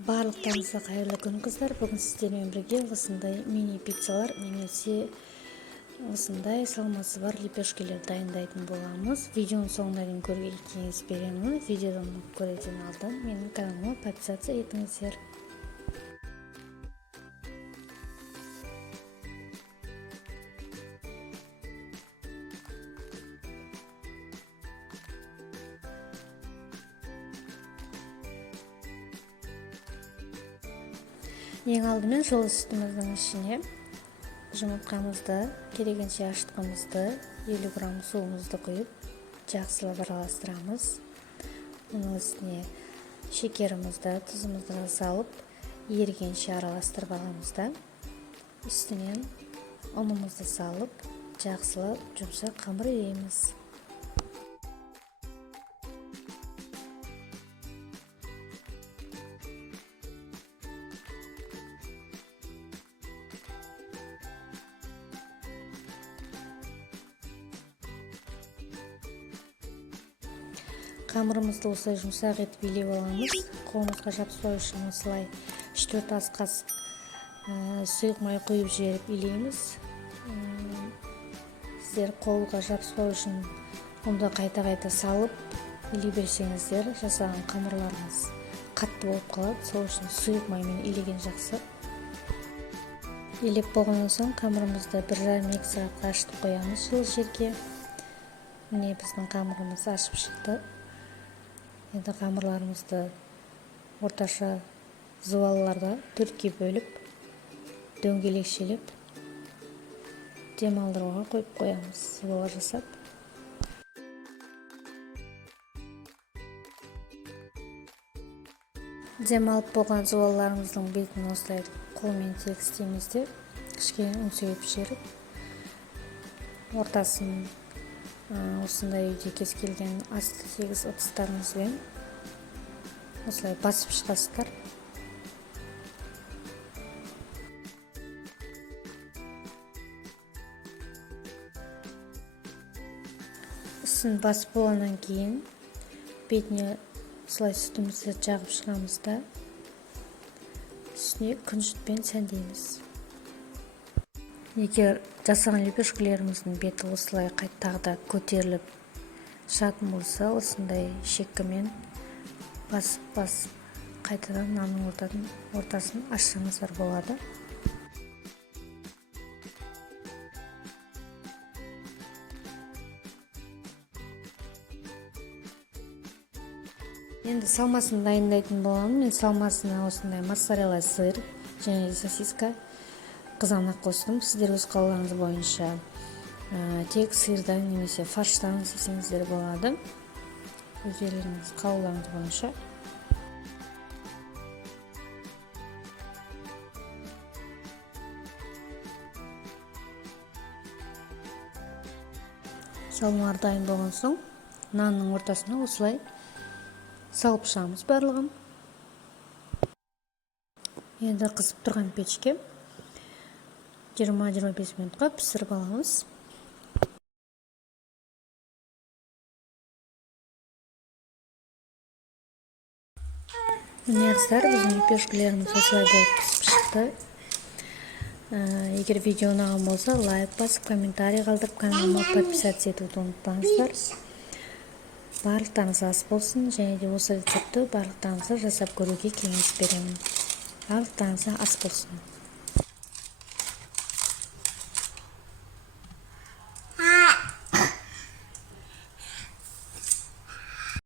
Барлықтарыңызға қайырлы күн қыздар. Бүгін сіздермен бірге осындай мини пиццалар немесе осындай салмасы бар лепешкелер дайындайтын боламыз. Видеоның соңына дейін көруге кеңес беремін. Видеодан көруден алдын менің каналыма подписаться етіңіздер. Ең алдымен жол үстіміздің ішіне жұмыртқамызды, керегенше ашытқымызды, 50 грамм суымызды құйып, жақсылап араластырамыз. Оның үстіне шекерімізді, тұзымызды салып, ерігенше араластырып аламыз да. Үстінен ұнымызды салып, жақсылап жұмсақ қамыр иеміз. Қамырымызды осылай жұмсақ етіп илеп аламыз. Қолымызға жабыспау үшін осылай 3-4 ас қасық сұйық май құйып жіберіп илейміз. Сіздер қолға жабыспау үшін оны қайта салып илей берсеңіздер, жасаған қамырларыңыз қатты болып қалады. Сол үшін сұйық маймен илеген жақсы. Илеп болғаннан соң қамырымызды 1,5-2 сағатқа ашытып қоямыз жылы жерге. Міне біздің қамырымыз ашып шықты. Енді қамырларымызды орташа зуалыларда 4-ке бөліп, дөңгелекшелеп, демалдыруға қойып қоямыз, зуала жасап. Демалып болған зуалыларымыздың бетін осылай қолмен тегістейміз де, кішкене ұн сеуіп жіберіп, ортасын осындай үйде кез келген асты тегіс ыдыстарыңызбен осылай басып шығасыздар. Үстін басып болғаннан кейін бетіне осылай сүтімізді жағып шығамыз да, үстіне күнжітпен сәндейміз. Егер жасаған лепешкелеріміздің беті осылай тағы көтеріліп шығатын болса, осындай шеккімен басып қайтадан нанның ортасын ашсаңыздар болады. Енді салмасын дайындайтын боламын. Мен салмасына осындай моцарелла сыр және сосиска қызанақ қостым. Сіздер өз қалауыңыз бойынша тек сырдан немесе фарштан істесеңіздер болады. Өздеріңіз қалауыңыз бойынша. Салмалар дайын болған соң, нанның ортасына осылай салып шығамыз барлығын. Енді қызып тұрған печке 20-25 минутқа пісіріп аламыз. Міне қыздар, біздің лепешкелеріміз осылай болып пісіп шықты. Егер видео ұнаған болса, лайк басып, комментарий қалдырып, каналыма подписаться етуді ұмытпаңыздар. Барлықтарыңыз ас болсын, және де осы рецепті барлықтарыңызға жасап көруге кеңес беремін. Барлықтарыңызға ас болсын.